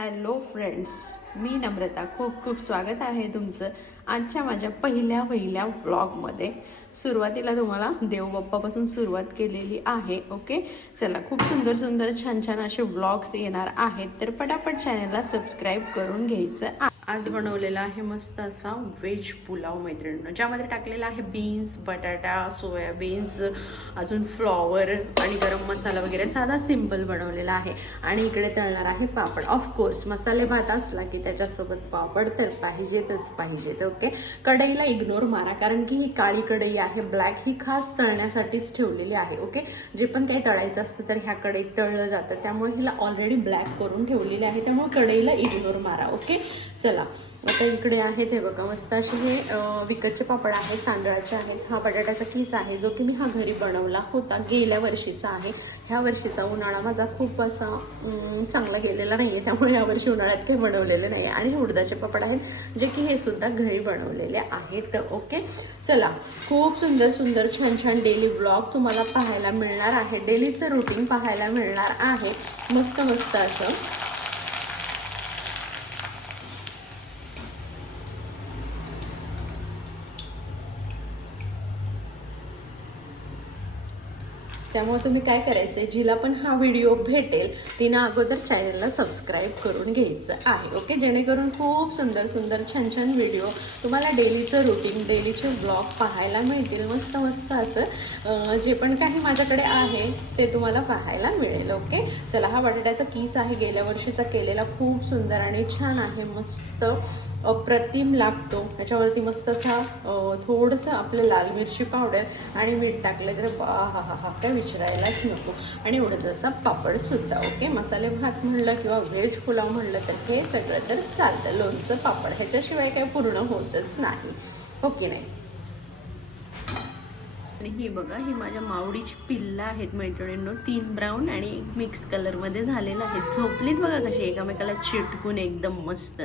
Hello friends, मी नम्रता. खूप खूप स्वागत आहे तुमचं आजच्या माझ्या पहिल्या व्लॉगमध्ये. सुरुवातीला तुम्हाला देवबाप्पापासून सुरुवात केलेली आहे. ओके, चला, खूप सुंदर सुंदर छान छान असे व्लॉग्स येणार आहेत, तर पटापट चॅनलला सबस्क्राईब करून घ्यायचं. आज बनवलेला आहे मस्त असा व्हेज पुलाव मैत्रिणींनो, ज्यामध्ये टाकलेला आहे बीन्स, बटाटा, सोयाबीन्स, अजून फ्लॉवर आणि गरम मसाला वगैरे. साधा सिंपल बनवलेला आहे. आणि इकडे तळणार आहे पापड. ऑफकोर्स मसाले भात असला की त्याच्यासोबत पापड तर पाहिजेतच पाहिजेत. ओके, कढईला इग्नोर मारा, कारण की ही काळी कढई आहे, ब्लॅक, ही खास तळण्यासाठीच ठेवलेली आहे. ओके, जे पण काही तळायचं असतं तर ह्या कढईत तळलं जातं, त्यामुळे हिला ऑलरेडी ब्लॅक करून ठेवलेली आहे, त्यामुळे कढईला इग्नोर मारा. ओके, चला, आता इकडे आहेत हे बघा, मस्त असे हे विकतचे पापड आहेत, तांदळाचे आहेत. हा बटाट्याचा किस आहे, जो की मी हा घरी बनवला होता, गेल्या वर्षीचा आहे. ह्या वर्षीचा उन्हाळा माझा खूप असा चांगला गेलेला नाही आहे, त्यामुळे यावर्षी उन्हाळ्यात काही बनवलेले नाही. आणि उडदाचे पापड आहेत, जे की हे सुद्धा घरी बनवलेले आहेत. ओके, चला, खूप सुंदर सुंदर छान छान डेली ब्लॉग तुम्हाला पाहायला मिळणार आहे, डेलीचं रुटीन पाहायला मिळणार आहे, मस्त मस्त असं. त्यामुळे तुम्ही काय करायचं, जिला पण हा व्हिडिओ भेटेल तिनं अगोदर चॅनलला सबस्क्राईब करून घ्यायचं आहे. ओके, जेणेकरून खूप सुंदर सुंदर छान छान व्हिडिओ तुम्हाला डेलीचं रुटीन, डेलीचे ब्लॉग पाहायला मिळतील. मस्त मस्त असं जे पण काही माझ्याकडे आहे ते तुम्हाला पाहायला मिळेल. ओके, चला, हा बटाट्याचा किस आहे, गेल्या वर्षीचा केलेला, खूप सुंदर आणि छान आहे, मस्त अप्रतिम लागतो. त्याच्यावरती मस्त असा थोडंसं आपलं लाल मिरची पावडर आणि मीठ टाकलं तर हा हा हा काय विचारायलाच नको. आणि उडदाचा पापडसुद्धा. ओके, मसाले भात म्हणलं किंवा व्हेज पुलाव म्हणलं तर हे सगळं तर चालतं. लोणचं पापड ह्याच्याशिवाय काही पूर्ण होतच नाही. ओके, नाही. आणि ही बघा, ही माझ्या मावडीची पिल्लं आहेत मैत्रिणींनो, 3 ब्राऊन आणि 1 मिक्स कलरमध्ये झालेलं आहे. झोपलीत बघा कशी एकामेकाला चिटकून, एकदम मस्त.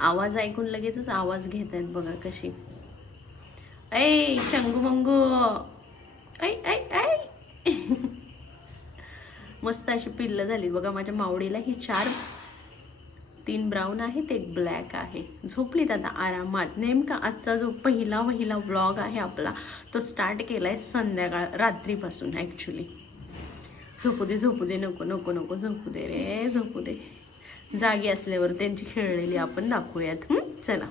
आवाज ऐकून लगेचच आवाज घेत आहेत बघा कशी. ऐ चंगू मंगू, ऐ ऐ ऐ. मस्त अशी पिल्लं झाली बघा माझ्या मावडीला. ही 3 ब्राऊन आहेत, 1 ब्लॅक आहे. झोपलीत आता आरामात. नेमका आजचा जो पहिला व्लॉग आहे आपला, तो स्टार्ट केलाय रात्रीपासून. ॲक्च्युली झोपू दे, नको नको नको, झोपू दे रे, झोपू दे. जागी असल्यावर त्यांची खेळलेली आपण दाखवूयात. चला,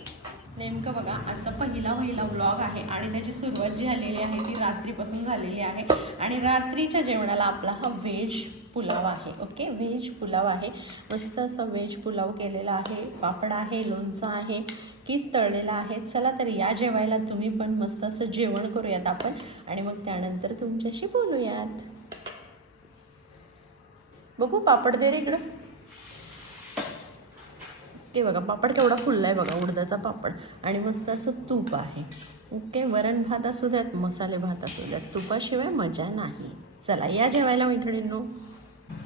नेमकं बघा, आजचा पहिला व्लॉग आहे आणि त्याची सुरुवात जी झालेली आहे ती रात्रीपासून झालेली आहे. आणि रात्रीच्या जेवणाला आपला हा व्हेज पुलाव आहे. ओके, व्हेज पुलाव आहे, मस्त असा व्हेज पुलाव केलेला आहे, पापड आहे, लोणचं आहे, किस तळलेला आहे. चला तर या जेवायला तुम्ही पण. मस्त असं जेवण करूयात आपण आणि मग त्यानंतर तुमच्याशी बोलूयात. बघू, पापड दे रे इकडं. ते बघा, पापड केवढा फुलला आहे बघा, उडदाचा पापड. आणि मस्त असं तूप आहे. ओके, वरण भात असू द्यात, मसाले भात असू द्यात, तुपाशिवाय मजा नाही. चला या जेवायला मैत्रिणींनो.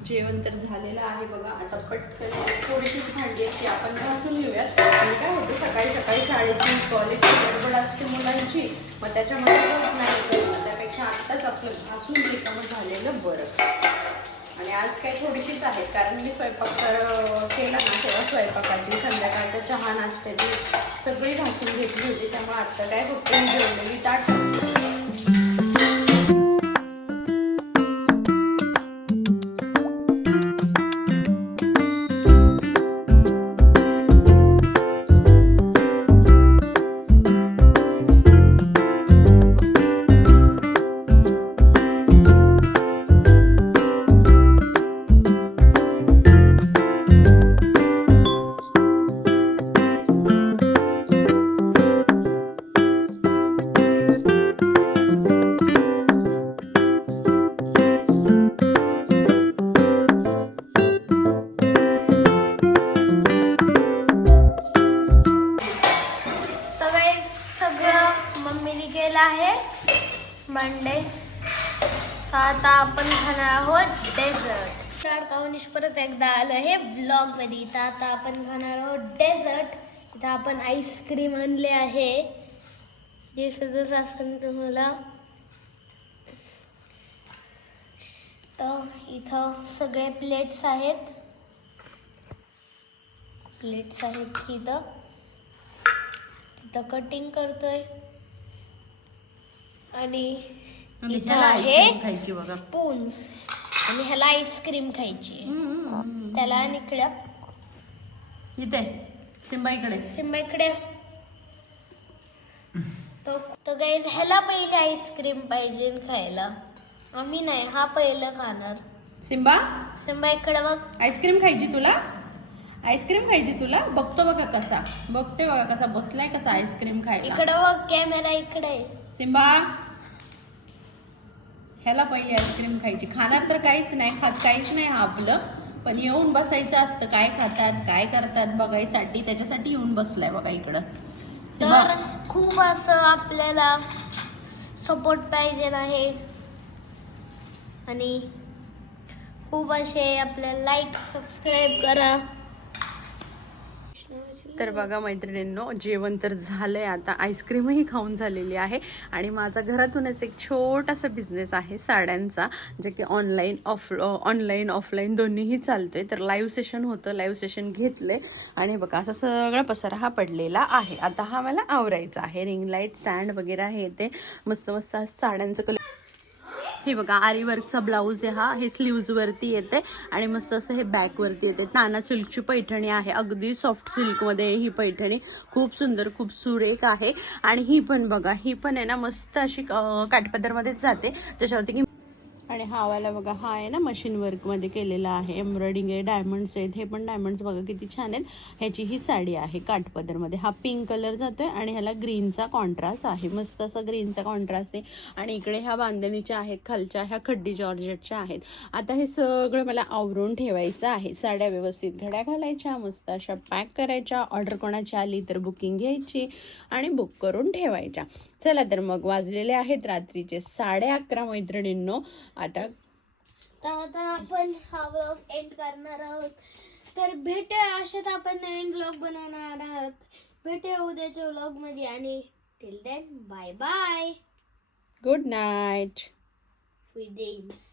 जेवण तर झालेलं आहे बघा. आता पटकन थोडीशी भांडी असते, आपण घासून घेऊयात. आणि काय होतं, सकाळी सकाळी शाळेची कॉलेजची गडबड असते मुलांची, मग त्याच्यामध्ये होत नाही. त्यापेक्षा आत्ताच आपलं घासून रिकामं झालेलं बरं. आणि आज काही थोडीशीच आहेत, कारण मी स्वयंपाक केला ना, तेव्हा स्वयंपाकाची, संध्याकाळच्या चहा नाश्त्याची सगळी घासून घेतली होती. त्यामुळे आत्ता काय फक्त जेवलेली ताट. मंडे. आता आपण खाणार आहोत डेझर्ट. शाळकावनीश परत एकदा आलं हे ब्लॉग मध्ये. तर आता आपण खाणार आहोत डेझर्ट. इथं आपण आईस्क्रीम आणले आहे, जे सगळं असं तुम्हाला. तर इथं सगळे प्लेट्स आहेत. प्लेट्स आहेत तिथं कटिंग करतोय आणि इथं ह्याला आहे आईस्क्रीम खायची बघा. स्पून्स आणि ह्याला आईस्क्रीम खायची. त्याला आणि इकडं इथे सिम्बा इकडे तो गाईज ह्याला पहिले आईस्क्रीम पाहिजे खायला. आम्ही नाही, हा पहिलं खाणार. सिम्बा इकडे बघ. आईस्क्रीम खायची तुला बघतो बघा कसा बसलाय कसा आईस्क्रीम खायला. इकडे बघ, कॅमेरा इकडे. सिम्बा ह्याला पहिले आईस्क्रीम खायची. खाणार तर काहीच नाही हा आपलं, पण येऊन बसायचं असतं. काय खातात काय करतात बघायसाठी, त्याच्यासाठी येऊन बसलाय बघा इकडं. तर खूप असं आपल्याला सपोर्ट पाहिजे आहे आणि खूप असे आपल्याला लाईक सबस्क्राईब करा. तर बघा मैत्रिणींनो, जेवण तर झालंय आता, आईस्क्रीमही खाऊन झालेली आहे आणि माझा घरातूनच एक छोटासा बिझनेस आहे साड्यांचा, जे की ऑनलाईन ऑफलाईन दोन्हीही चालतोय. तर लाईव्ह सेशन होतं, लाईव्ह सेशन घेतले आणि बघा असा सगळा पसारा हा पडलेला आहे. आता हा मला आवरायचा आहे. रिंग लाईट स्टँड वगैरे हे ते मस्त साड्यांचं कलर. हे बघा आरी वर्कचा ब्लाऊज आहे हे स्लीव्ज वरती येते आणि मस्त असं हे बॅक वरती येते. ताना सिल्कची पैठणी आहे, अगदी सॉफ्ट सिल्क मध्ये ही पैठणी, खूप सुंदर खूप सुरेख आहे. आणि ही पण बघा, ही पण आहे ना मस्त अशी काठपदर मध्येच जाते, त्याच्यावरती की. आणि हा वाला बघा, हा आहे ना मशीन वर्क मध्ये केलेला आहे, एम्ब्रॉयडिंग आहे, डायमंड्स आहेत. हे पण डायमंड्स बघा किती छान आहेत. ह्याची ही साडी आहे काठपदर मध्ये. हा पिंक कलर जातोय आणि ह्याला ग्रीनचा कॉन्ट्रास्ट आहे, मस्त असा ग्रीनचा कॉन्ट्रास्ट आहे. आणि इकडे ह्या बांधणीच्या आहेत, खालच्या ह्या खड्डी जॉर्जेटच्या आहेत. आता हे सगळं मला आवरून ठेवायचं आहे. साड्या व्यवस्थित घड्या घालायच्या, मस्त अशा पॅक करायच्या. ऑर्डर कोणाची आली तर बुकिंग घ्यायची आणि बुक करून ठेवायच्या. चला तर मग वाजलेले आहेत रात्रीचे 11:30 मैत्रिणींनो. आता आपण हा व्लॉग एंड करणार आहोत. तर भेटूया अशाच आपण नवीन व्लॉग बनवणार आहोत. भेटूया उद्याच्या व्लॉग मध्ये आणि till then bye bye. Good night. Sweet dreams.